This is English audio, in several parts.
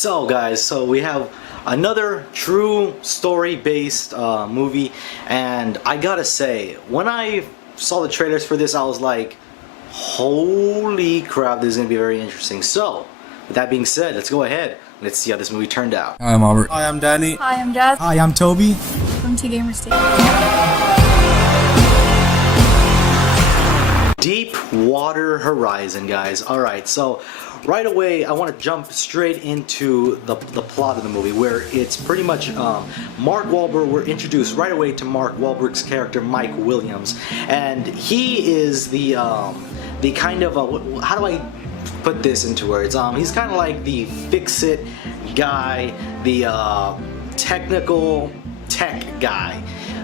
So guys, we have another true story-based movie, and I gotta say, when I saw the trailers for this, I was like, holy crap, this is gonna be very interesting. So, with that being said, let's go ahead. Let's see how this movie turned out. Hi, I'm Albert. Hi, I'm Danny. Hi, I'm Jazz. Hi, I'm Toby. Welcome to Gamer State. DeepWater Horizon, guys. Alright, so right away I want to jump straight into the plot of the movie, where it's pretty much Mark Wahlberg. We're introduced right away to Mark Wahlberg's character, Mike Williams, and he is the kind of how do I put this into words? He's kind of like the fix-it guy, the technical tech guy.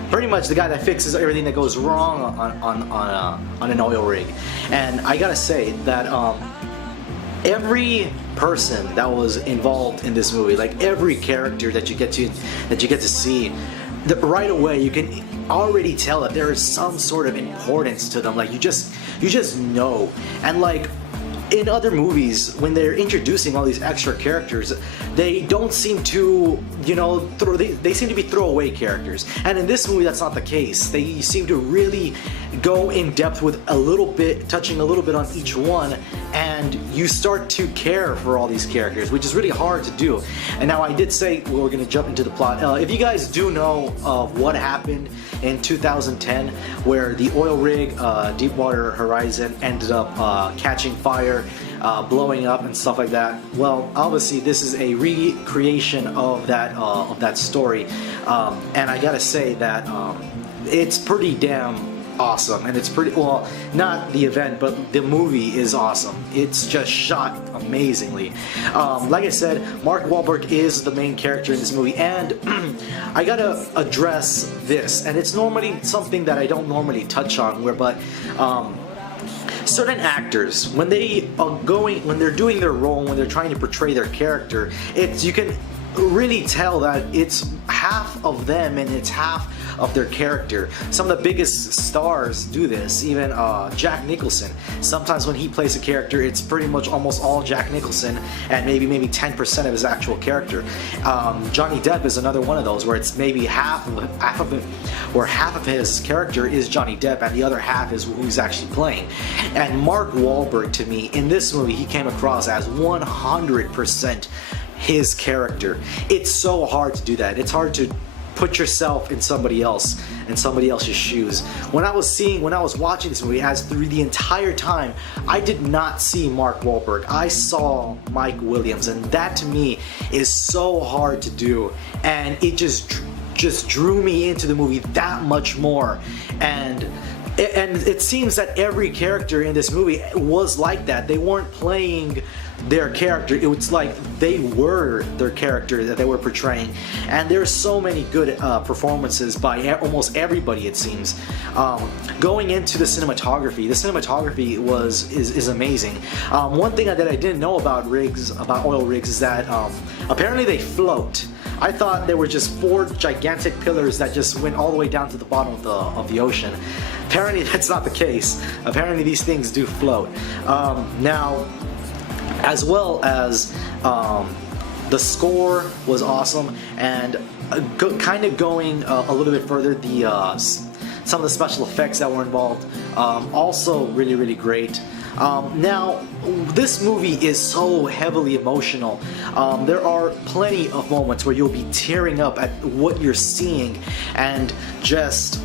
Pretty much the guy that fixes everything that goes wrong on an oil rig. And I gotta say that every person that was involved in this movie, like every character that you get to see, right away you can already tell that there is some sort of importance to them. Like you just know. And like in other movies, when they're introducing all these extra characters, they don't seem to, they seem to be throwaway characters. And in this movie, that's not the case. They seem to really go in depth with touching a little bit on each one, and you start to care for all these characters, which is really hard to do. And now I did say, well, we're gonna jump into the plot. If you guys do know of what happened in 2010, where the oil rig, DeepWater Horizon, ended up catching fire, blowing up and stuff like that. Well, obviously this is a recreation of that story, and I gotta say that it's pretty damn awesome, and it's pretty, well, not the event, but the movie is awesome. It's just shot amazingly. Like I said, Mark Wahlberg is the main character in this movie, and I gotta address this, and it's normally something that I don't normally touch on, but certain actors, when they're doing their role, when they're trying to portray their character, you can really tell that it's half of them and it's half of their character. Some of the biggest stars do this, even Jack Nicholson. Sometimes when he plays a character, it's pretty much almost all Jack Nicholson and maybe 10% of his actual character. Johnny Depp is another one of those, where it's maybe half of it, or half of his character is Johnny Depp and the other half is who he's actually playing. And Mark Wahlberg, to me, in this movie, he came across as 100% his character. It's so hard to do that. It's hard to put yourself in somebody else, in somebody else's shoes. When I was watching this movie, as through the entire time, I did not see Mark Wahlberg. I saw Mike Williams, and that to me is so hard to do, and it just drew me into the movie that much more. And it seems that every character in this movie was like that. They weren't playing their character, it was like they were their character that they were portraying. And there's so many good performances by almost everybody, it seems. Going into the cinematography is amazing. One thing that I didn't know about oil rigs, is that apparently they float. I thought they were just 4 gigantic pillars that just went all the way down to the bottom of the ocean. Apparently that's not the case. Apparently these things do float. Now, as well as the score was awesome, and kind of going a little bit further, some of the special effects that were involved, also really great. Now, this movie is so heavily emotional. There are plenty of moments where you'll be tearing up at what you're seeing, and just,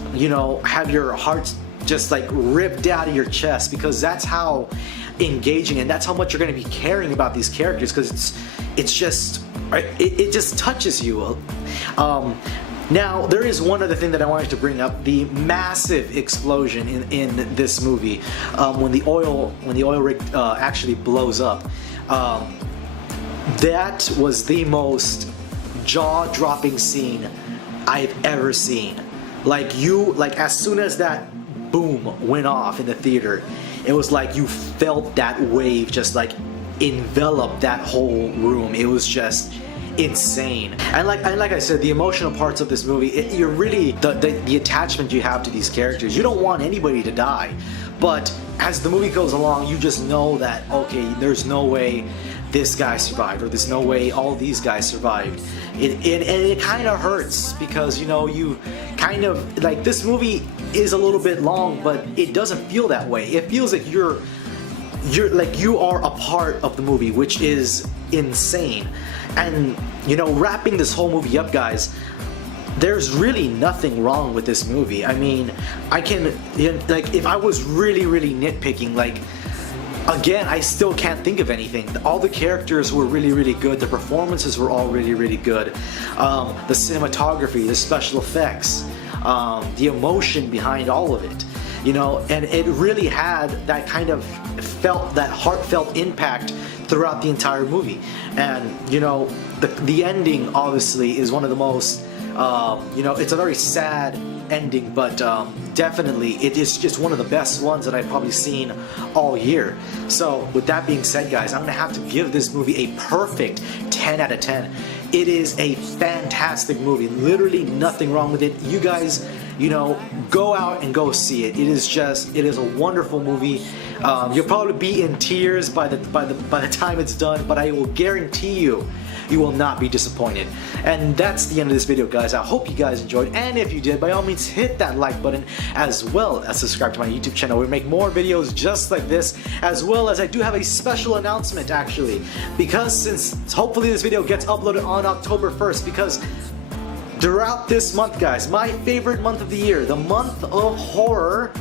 have your heart just like ripped out of your chest, because that's how engaging and that's how much you're going to be caring about these characters, because it just touches you. Now, there is one other thing that I wanted to bring up: the massive explosion in this movie, when the oil rig actually blows up. That was the most jaw-dropping scene I've ever seen. Like as soon as that boom went off in the theater, it was like you felt that wave just like envelop that whole room. It was just insane. And like I said, the emotional parts of this movie, you're really the attachment you have to these characters. You don't want anybody to die, but as the movie goes along, you just know that, okay, there's no way this guy survived, or there's no way all these guys survived. It kind of hurts because, you know, you kind of like, this movie is a little bit long, but it doesn't feel that way. It feels like you're like you are a part of the movie, which is insane. And you know, wrapping this whole movie up, guys, there's really nothing wrong with this movie. I mean, I can, you know, like, if I was really nitpicking, like, again, I still can't think of anything. All the characters were really good. The performances were all really good. The cinematography, the special effects, the emotion behind all of it, you know, and it really had that kind of that heartfelt impact throughout the entire movie. And you know, the ending obviously is one of the most, you know, it's a very sad ending, but definitely it is just one of the best ones that I've probably seen all year. So with that being said, guys, I'm gonna have to give this movie a perfect 10 out of 10. It is a fantastic movie, literally nothing wrong with it. You guys, you know, go out and go see it. It is a wonderful movie. You'll probably be in tears by the time it's done, but I will guarantee you, you will not be disappointed. And that's the end of this video, guys. I hope you guys enjoyed, and if you did, by all means hit that like button, as well as subscribe to my YouTube channel. We make more videos just like this, as well as I do have a special announcement, actually, because since hopefully this video gets uploaded on October 1st, because throughout this month, guys, my favorite month of the year, the month of horror,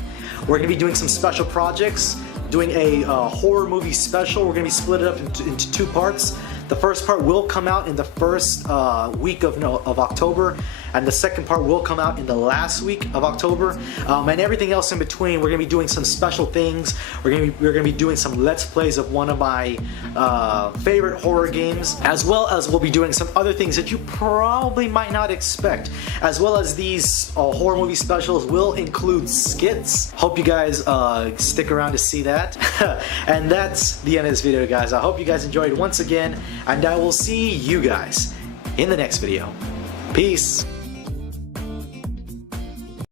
we're going to be doing some special projects, doing a horror movie special. We're going to be split it up into two parts. The first part will come out in the first week of October, and the second part will come out in the last week of October, and everything else in between. We're gonna be doing some special things. We're gonna be doing some Let's Plays of one of my favorite horror games, as well as we'll be doing some other things that you probably might not expect. As well as these horror movie specials will include skits. Hope you guys stick around to see that. And that's the end of this video, guys. I hope you guys enjoyed once again, and I will see you guys in the next video. Peace.